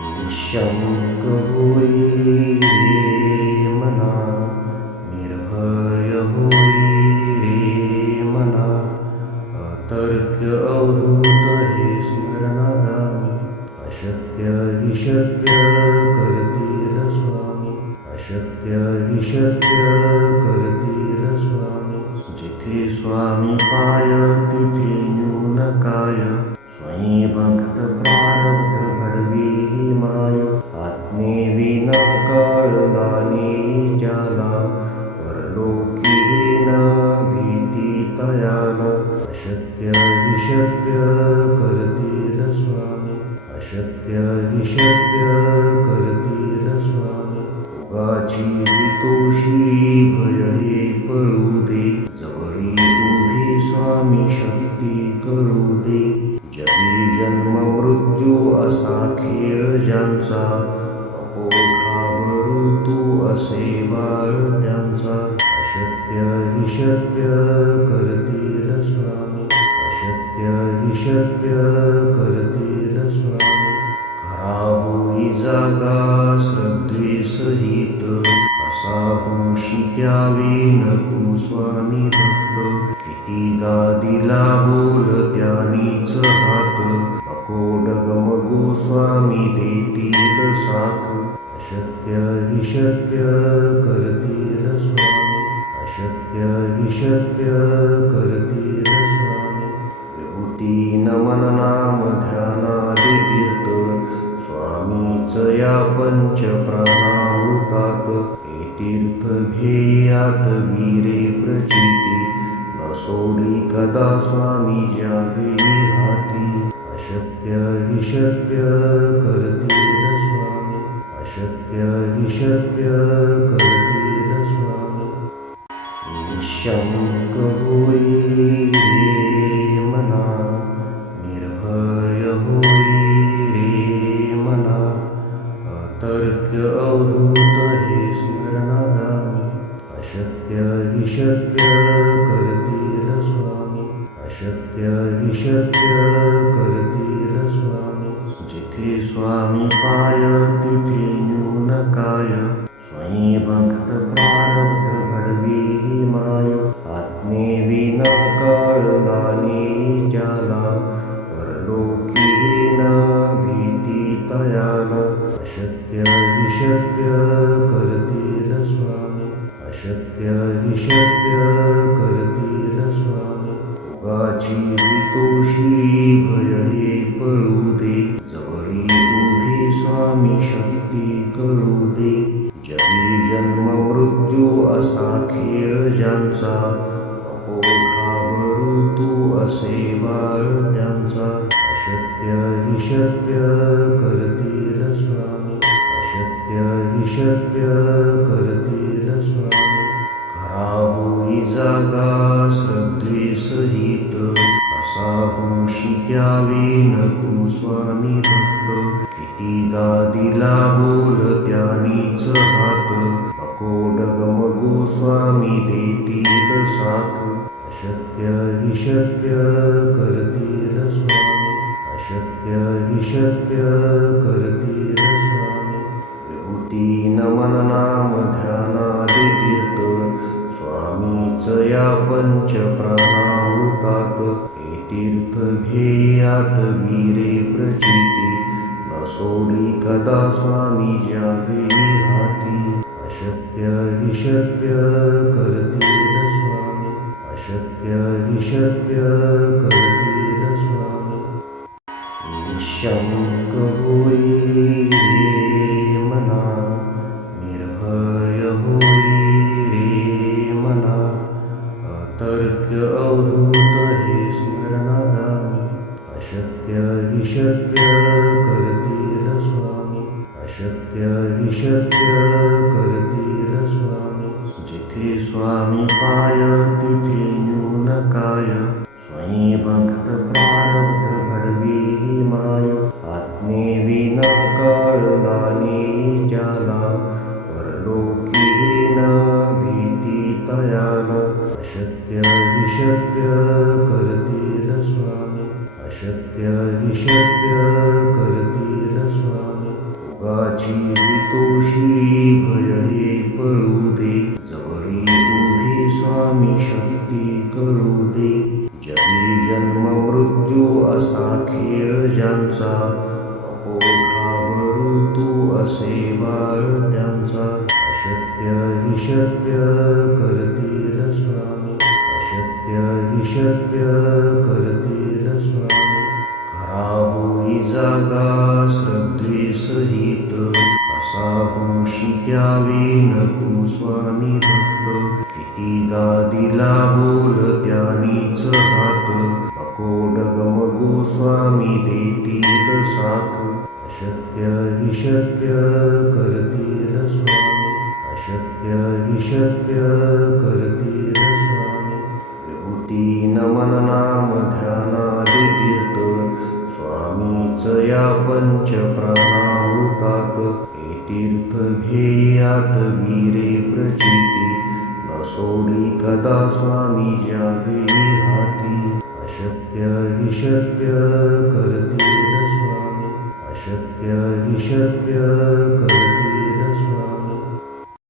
निःशङ्क होई रे मना, निर्भय होई रे मना, अतर्क्य अवधूत हे स्मरणागामी, अशक्य हि शक्य करतील स्वामी, अशक्य हि शक्य करतील स्वामी. जिथे स्वामी पाय तिथे न्यून काय, स्वयं भक्त प्रारब्ध घडवी ही माय. आज्ञेविना कळलाने ज्याला, परलोकी न भीती तयाला. अशक्य हि शक्य करतील स्वामी, अशक्य हि शक्य करतील स्वामी. उगाची तोषी भय हे पळू दे, जवळी उभी स्वामी शक्ती कळू दे. जगी जन्म मृत्यू असा खेळ ज्यांचा, नको घाबरू तू असे बाळ त्यांचा. अशक्य हि शक्य करतील स्वामी, अशक्य हि शक्य करतील स्वामी. खरा होई जागा श्रद्धे सहित, असा होशी द्यावी न तू स्वामी भक्त. कितीदा दिला बोल त्यानीच हात, नको डगमगू स्वामी देतील साथ. अशक्य हि शक्य करतील स्वामी, अशक्य हि शक्य करतील स्वामी. विभूती नमन नाम ध्यानादि तीर्थ, स्वामीच या पंच प्राणामृतात. हे तीर्थ घेई आठवी रे प्रचिती, न सोडी कदा स्वामी ज्या घेई हाती. अशक्य हि शक्य करतील स्वामी, अशक्य हि शक्य करतील स्वामी. निःशङ्क होई रे मना, निर्भय होई रे मना, अतर्क्य अवधूत हे स्मरणागामी. अशक्य हि शक्य करतील स्वामी, अशक्य हि शक्य करतील स्वामी. जिथे स्वामी पाय तिथे न्यून काय, स्वयं भक्त प्रारब्ध घडवी ही माय. आज्ञेविना कळलाने ज्याला, परलोकी न भीती तयाला. अशक्य हि शक्य करतील स्वामी, अशक्य हि शक्य करतील स्वामी. उगाची तोषी भय हे पळू दे, जवळी उभी स्वामी शक्ती कळू दे. जगी जन्म मृत्यू असा खेळ ज्यांचा, नको घाबरू तू असे बाळ त्यांचा. अशक्य हि शक्य करतील स्वामी, अशक्य हि शक्य करतील स्वामी. खरा होई जागा श्रद्धे सहित, असा होशी द्यावी न तू स्वामी भक्त. कितीदा दिला बोल त्यानीच हात, नको डगमगू स्वामी देतील साथ. अशक्य हि शक्य करतील स्वामी, अशक्य हि शक्य करतील स्वामी. विभूती नमन नाम ध्यानादि तीर्थ, स्वामीच या पंच प्राणामृतात. हे तीर्थ घेई आठवी रे प्रचिती, न सोडी कदा स्वामी ज्या घेई हाती. अशक्य हि शक्य करतील स्वामी, अशक्य हि शक्य करतील स्वामी. निःशङ्क होई रे मना, निर्भय होई रे मना, अतर्क्य अवधूत हे स्मरणागामी. अशक्य हि शक्य करतील स्वामी, अशक्य हि शक्य करतील स्वामी. जिथे स्वामी पाय तिथे न्यून काय, स्वयं भक्त प्रारब्ध घडवी ही माय. आज्ञेविना कळलाने ज्याला, परलोकी न भीती तयाला. अशक्य हि शक्य करतील स्वामी, अशक्य हि शक्य करतील स्वामी. स्वामी भक्त कितीदा दिला बोल त्यानीच हात नको डगमगो स्वामी देतील साथ अशक्य हि शक्य करतील स्वामी अशक्य हि शक्य करतील स्वामी विभूती नमन नाम ध्यानादि तीर्थ स्वामीच या पंच प्राणामृतात हे तीर्थ घेई आठवीरे प्रचिती न सोडी कदा स्वामी ज्या घेई हाती अशक्य हि शक्य करतील स्वामी अशक्य हि शक्य करतील